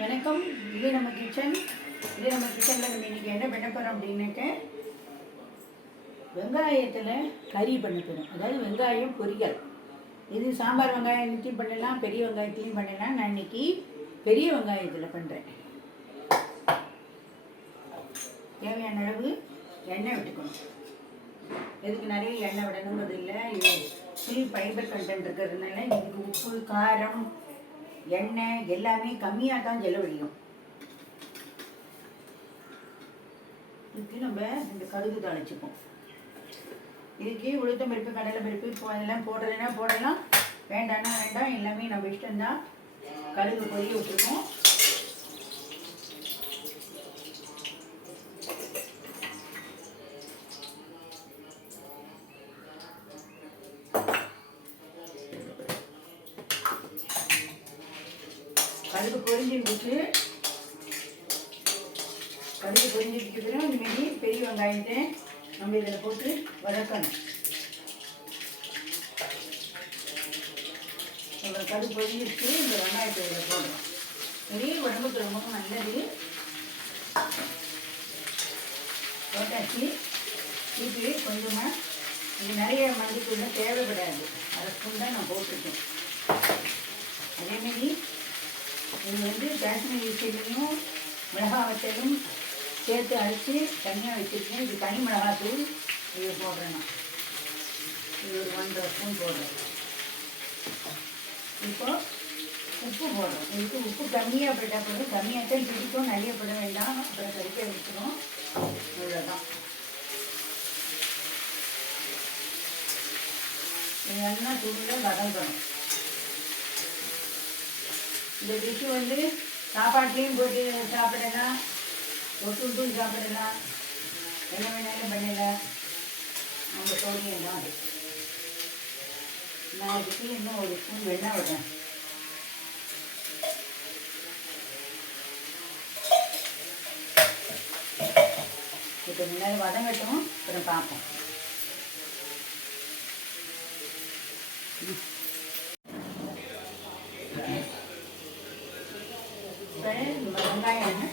வணக்கம். இது நம்ம கிச்சன் இது நம்ம கிச்சனில் நம்ம இன்றைக்கி என்ன பண்ண போகிறோம் அப்படின்னாக்க வெங்காயத்தில் கறி பண்ண போகிறோம் அதாவது வெங்காயம் பொரியல். இது சாம்பார் வெங்காயம் பண்ணலாம் பெரிய வெங்காயத்தையும் பண்ணலாம். நான் இன்றைக்கி பெரிய வெங்காயத்தில் பண்ணுறேன் தேவையான அளவு எண்ணெய் விட்டுக்கணும். எதுக்கு நிறைய எண்ணெய் விடணுங்கிறது இல்லை. இது ஃபுல் ஃபைபர் கண்டென்ட் இருக்கிறதுனால இதுக்கு உப்பு காரம் எண்ணெய் எல்லாமே கம்மியாக தான் செலவழியும். இதுக்கு நம்ம இந்த கடுகு தாளிச்சுப்போம் இதுக்கு உளுத்தம் பருப்பு கடலை பருப்பு இப்போ அதெல்லாம் போடலைன்னா போடலாம். வேண்டாம்னா வேண்டாம் எல்லாமே நம்ம இஷ்டம்தான். கடுகு பொரிய விட்டுருக்கோம். கடுகு பொரிஞ்சுட்டு கடுகு பொரிஞ்சிட்டு இனிமேல் பெரிய வெங்காயத்தை நம்ம இதில் போட்டு வதக்கணும். நம்ம கடுகு பொரிஞ்சிருச்சு இந்த வெங்காயத்தை இதில் போடுறோம் பெரிய உடம்புக்கு ரொம்ப நல்லது. போட்டாச்சு. இது கொஞ்சமாக இது நிறைய மஞ்சள் தேவைப்படாது. அதை ஸ்பூன் தான் நான் போட்டிருக்கேன் அதேமாரி இது வந்து காஷ்மீர் இசையிலையும் மிளகா வத்தலும் சேர்த்து அரைச்சி தனியாக வச்சுருக்கேன். இது தனி மிளகாத்தூள். இது போடுறேன் இது ஒரு ஒன்றரை ஸ்பூன் போடுறேன். இப்போ உப்பு போடுறோம். இதுக்கு உப்பு கம்மியாக போட்டால் போதும். கம்மியாக தான் பிடிக்கும் நிறைய போட வேண்டாம். அப்புறம் கறிக்க வச்சுக்கணும் இவ்வளோதான் இது நல்லா தூளில் வதங்கணும். இந்த டிஷ்ஷு வந்து சாப்பாட்லேயும் போட்டு சாப்பிடலாம். ஒட்டுட்டும் சாப்பிடலாம். என்ன வேணாலும் பண்ணலாம். நம்ம சௌரியம் தான் அது. நான் இதுக்கு இன்னும் ஒரு ஸ்பூன் வெண்ணெய் விடுறேன். இப்போ முன்னாடி வதங்கட்டும். அப்புறம் பார்ப்போம். இப்போ வெங்காயம்.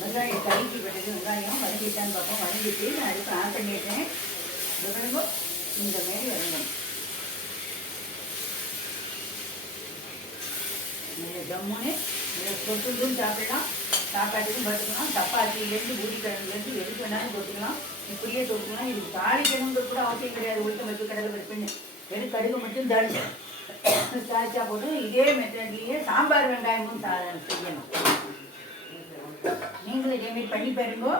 வெங்காயம் கறிக்கு பிறகு வெங்காயம் வதங்கிட்டான்னு பார்ப்போம் வதங்கிட்டு நான் அதுக்கு ஆட் பண்ணிட்டேன் விவரங்க இந்த மாதிரி வதங்கணும் நல்ல ஜம்முன்னு இதை சாப்பிடலாம். சாப்பாட்டுக்கும் பார்த்துக்கலாம். சப்பாத்திலேருந்து பூரி கிழங்குலேருந்து எதுக்கு வேணாலும் தொட்டுக்கலாம். இப்படியே தொட்டுக்கலாம். இதுக்கு தாளிக்கணுங்கிற கூட அவசியம் கிடையாது. உளுத்த பருப்பு கடலை பருப்புன்னு. வெறும் கடுகு மட்டும் தாளிச்சு தாளிச்சா போட்டு இதே மெத்தட்லேயே சாம்பார் வெங்காயமும் சா செய்யணும். நீங்களும் இதேமாரி பண்ணி பாருங்க.